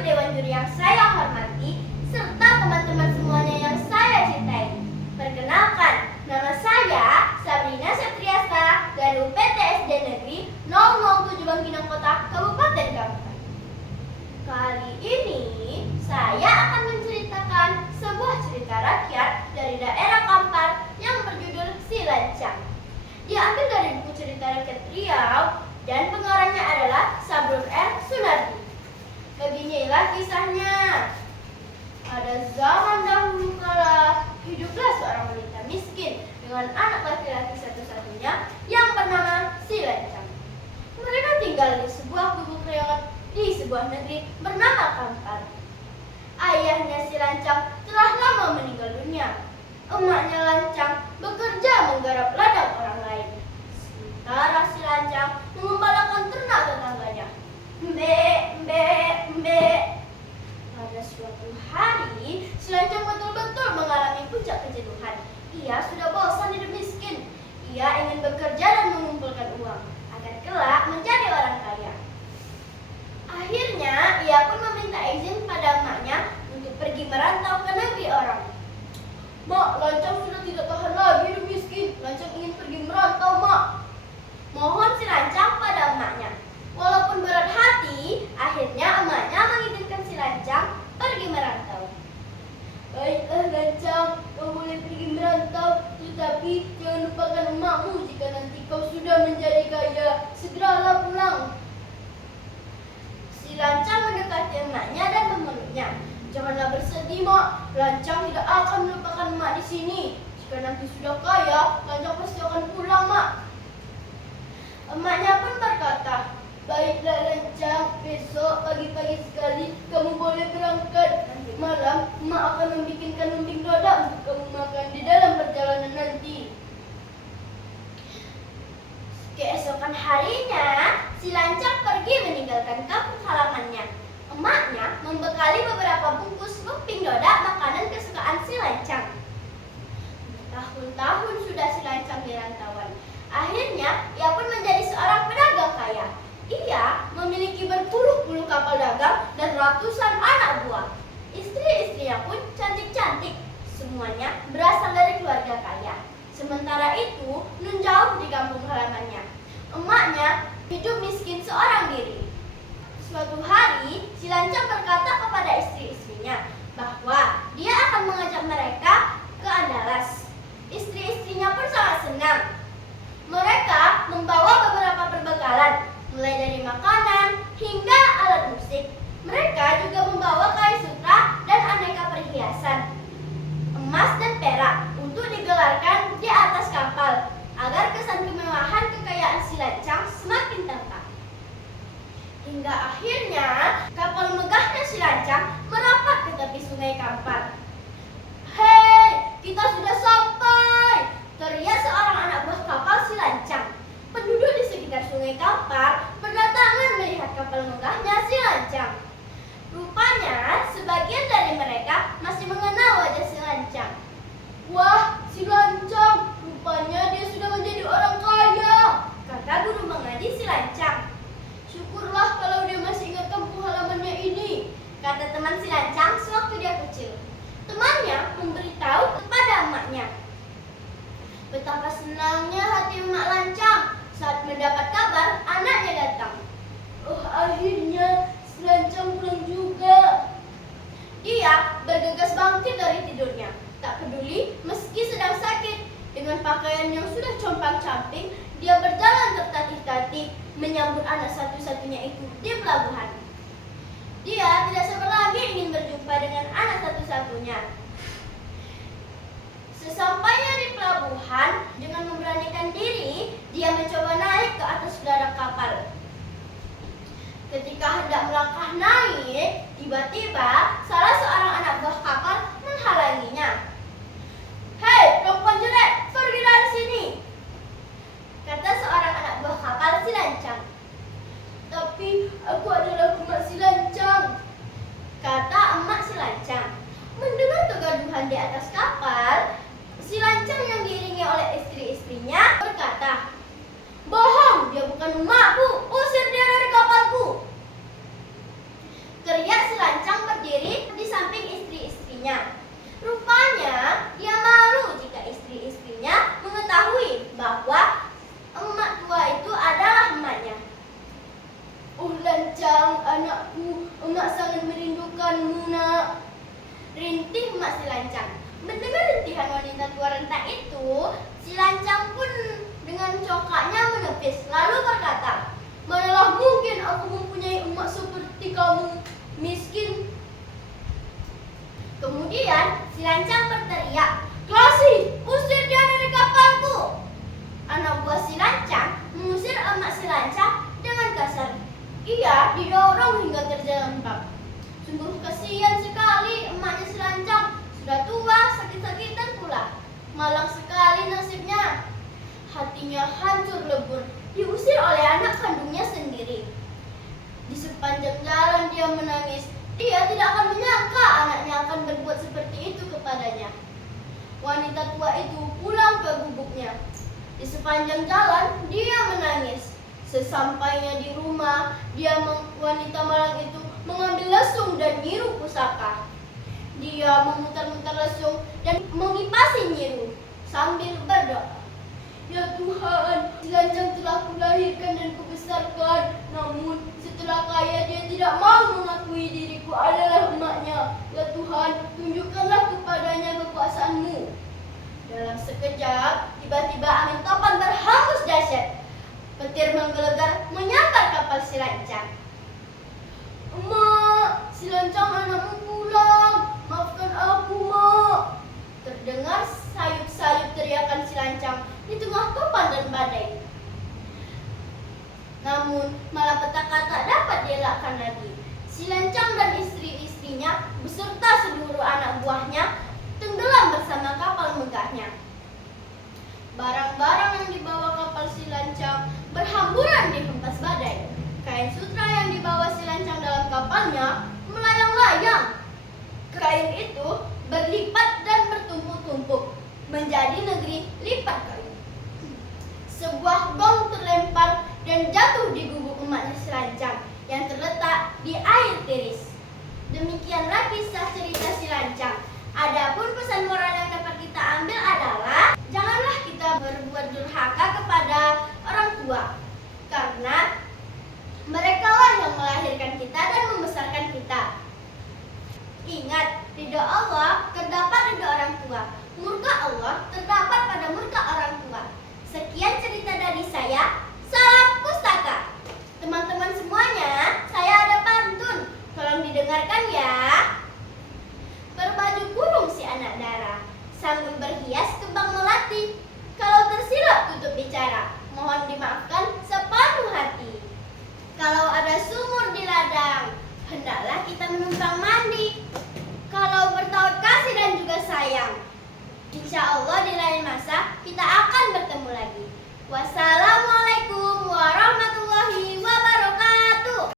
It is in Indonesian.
Dewan Juri yang saya hormati, serta teman-teman semuanya yang saya cintai. Perkenalkan, nama saya Sabrina Septriasa dari UPT SD Negeri 007 Bangkinang Kota, Kabupaten Kampar. Kali ini saya akan menceritakan sebuah cerita rakyat dari daerah Kampar yang berjudul Si Lancang. Diambil dari buku cerita rakyat Riau dan pengarangnya adalah Sabrur R. Sunardi. Beginilah kisahnya. Pada zaman dahulu kala, hiduplah seorang wanita miskin dengan anak laki-laki satu-satunya yang bernama Si Lancang. Mereka tinggal di sebuah gubuk reot di sebuah negeri bernama Kampar. Ayahnya Si Lancang telah lama meninggal dunia. Emaknya Lancang bekerja menggarap ladang orang lain. Sementara Si Lancang mengembalakan ternak tetangganya. Mbe. Pada suatu hari, Si Lancang betul-betul mengalami puncak kejenuhan. Ia sudah bosan hidup miskin. Ia ingin bekerja dan mengumpulkan uang agar kelak menjadi orang kaya. Akhirnya, ia pun meminta izin pada emaknya untuk pergi merantau ke negeri orang. Mak, Lancang sudah tidak tahan lagi hidup miskin. Lancang ingin pergi merantau, Mak. Mohon Si Lancang pada emaknya. Walaupun berat hati, akhirnya emaknya mengizinkan Si Lancang pergi merantau. Baiklah Lancang, kau boleh pergi merantau, tetapi jangan lupakan emakmu jika nanti kau sudah menjadi kaya. Segeralah pulang. Si Lancang mendekati emaknya dan memeluknya. Janganlah bersedih, Mak. Lancang tidak akan melupakan emak di sini. Jika nanti sudah kaya, Lancang pasti akan pulang, Mak. Emaknya pun berkata, baiklah Lancang, besok pagi-pagi sekali kamu boleh berangkat. Nanti malam, emak akan membikinkan lumping doda untuk kamu makan di dalam perjalanan nanti. Keesokan harinya, Si Lancang pergi meninggalkan kampung halamannya. Emaknya membekali beberapa bungkus lumping doda makanan kesukaan Si Lancang. Tahun-tahun sudah Si Lancang di rantauan. Akhirnya, ia pun menjadi seorang pedagang kaya. Ia memiliki berpuluh-puluh kapal dagang dan ratusan anak buah. Istri-istrinya pun cantik-cantik. Semuanya berasal dari keluarga kaya. Sementara itu, nun jauh di kampung halamannya, emaknya hidup miskin seorang diri. Suatu hari, Si Lancang berkata kepada istri-istrinya bahwa dia akan mengajak mereka ke Andalas. Istri-istrinya pun sangat senang. Mereka membawa beberapa perbekalan, mulai dari makanan hingga alat musik. Mereka juga membawa kayu sutra dan aneka perhiasan, emas dan perak untuk digelarkan di atas kapal agar kesan kemewahan kekayaan Si Lancang semakin tampak. Hingga akhirnya kapal megahnya Si Lancang merapat ke tepi sungai Kampar. Hei, kita sudah sampai! Teriak seorang anak buah kapal Si Lancang. Penduduk di sekitar sungai Kampar berdatangan melihat kapal megahnya Si Lancang. Rupanya sebagian dari mereka masih mengenal wajah Si Lancang. Wah, Si Lancang, rupanya dia sudah menjadi orang kaya, kata guru mengaji Si Lancang. Syukurlah kalau dia masih ingat kampung halamannya ini, kata teman Si Lancang sewaktu dia kecil. Temannya memberitahu kepada emaknya. Betapa senangnya hati emak Lancang saat mendapat kabar anaknya datang. Oh, akhirnya Si Lancang pulang juga. Dia bergegas bangkit dari tidurnya. Tak peduli meski sedang sakit, dengan pakaian yang sudah compang-camping, dia berjalan tertatih-tatih menyambut anak satu-satunya itu di pelabuhan. Dia tidak sabar lagi ingin berjumpa dengan anak satu-satunya. Sesampainya di pelabuhan, dengan memberanikan diri, dia mencoba naik ke atas dara kapal. Ketika hendak melangkah naik, tiba-tiba salah seorang anak buah kapal menghalanginya. Hei, perempuan jelek, pergi dari sini, kata seorang anak buah kapal Si Lancang. Tapi aku adalah emak Si Lancang, kata emak Si Lancang. Mendengar kegaduhan di atas kapal, Si Lancang yang diiringi oleh istri-istrinya berkata, bohong, dia bukan emakku, usir dia dari kapalku. Teriak Si Lancang anakku, emak sangat merindukanmu nak. Rintih emak si lancang. Mendengar rintihan wanita tua renta itu, si lancang pun dengan congkaknya menepis, lalu berkata, "Manalah mungkin aku mempunyai emak seperti kamu, miskin." Kemudian si lancang berteriak, "Klasi, usir dia dari kapalku!" Anak buah si lancang mengusir emak si lancang dengan kasar. Ia didorong hingga terjerembab. Sungguh kasihan sekali emaknya si lancang. Sudah tua, sakit-sakitan pula. Malang sekali nasibnya. Hatinya hancur lebur, diusir oleh anak kandungnya sendiri. Di sepanjang jalan dia menangis. Dia tidak akan menyangka anaknya akan berbuat seperti itu kepadanya. Wanita tua itu pulang ke gubuknya. Di sepanjang jalan dia menangis. Sesampainya di rumah, wanita malang itu mengambil lesung dan nyiru pusaka. Dia memutar-mutar lesung dan mengipasi nyiru sambil berdoa, "Ya Tuhan, si lancang telah kulahirkan dan kubesarkan. Namun setelah kaya dia tidak mau mengakui diriku adalah emaknya. Ya Tuhan, tunjukkanlah kepadanya kekuasaan-Mu." Dalam sekejap, tiba-tiba angin topan berhembus dahsyat. Petir menggelegar menyambar kapal si lancang. "Emak, si lancang anakmu pulang. Maafkan aku, Mak." Terdengar sayup-sayup teriakan si lancang di tengah topan dan badai. Namun malapetaka tak dapat dielakkan lagi. Si lancang dan istri-istrinya beserta seluruh anak buahnya tenggelam bersama kapal megahnya. Barang-barang yang dibawa kapal si lancang berhamburan di hempas badai. Kain sutra yang dibawa si lancang dalam kapalnya melayang-layang. Kain itu berlipat dan bertumpuk-tumpuk menjadi negeri lipat kain. Sebuah gong terlempar dan jatuh di gubuk emaknya si lancang yang terletak di air tiris. Demikianlah kisah cerita si lancang. Adapun pesan moral yang dapat kita ambil adalah janganlah kita berbuat durhaka kepada orang tua, karena merekalah yang melahirkan kita dan membesarkan kita. Ingat, ridho Allah terdapat ridho orang tua. Murka Allah terdapat pada murka orang tua. Sekian cerita dari saya. Salam pustaka. Teman-teman semuanya, saya ada pantun. Tolong didengarkan ya. Berbaju kurung si anak dara, sambil berhias kembang melati. Kalau tersilap tutup bicara, mohon dimaafkan sepenuh hati. Kalau ada sumur di ladang, hendaklah kita menumpang mandi.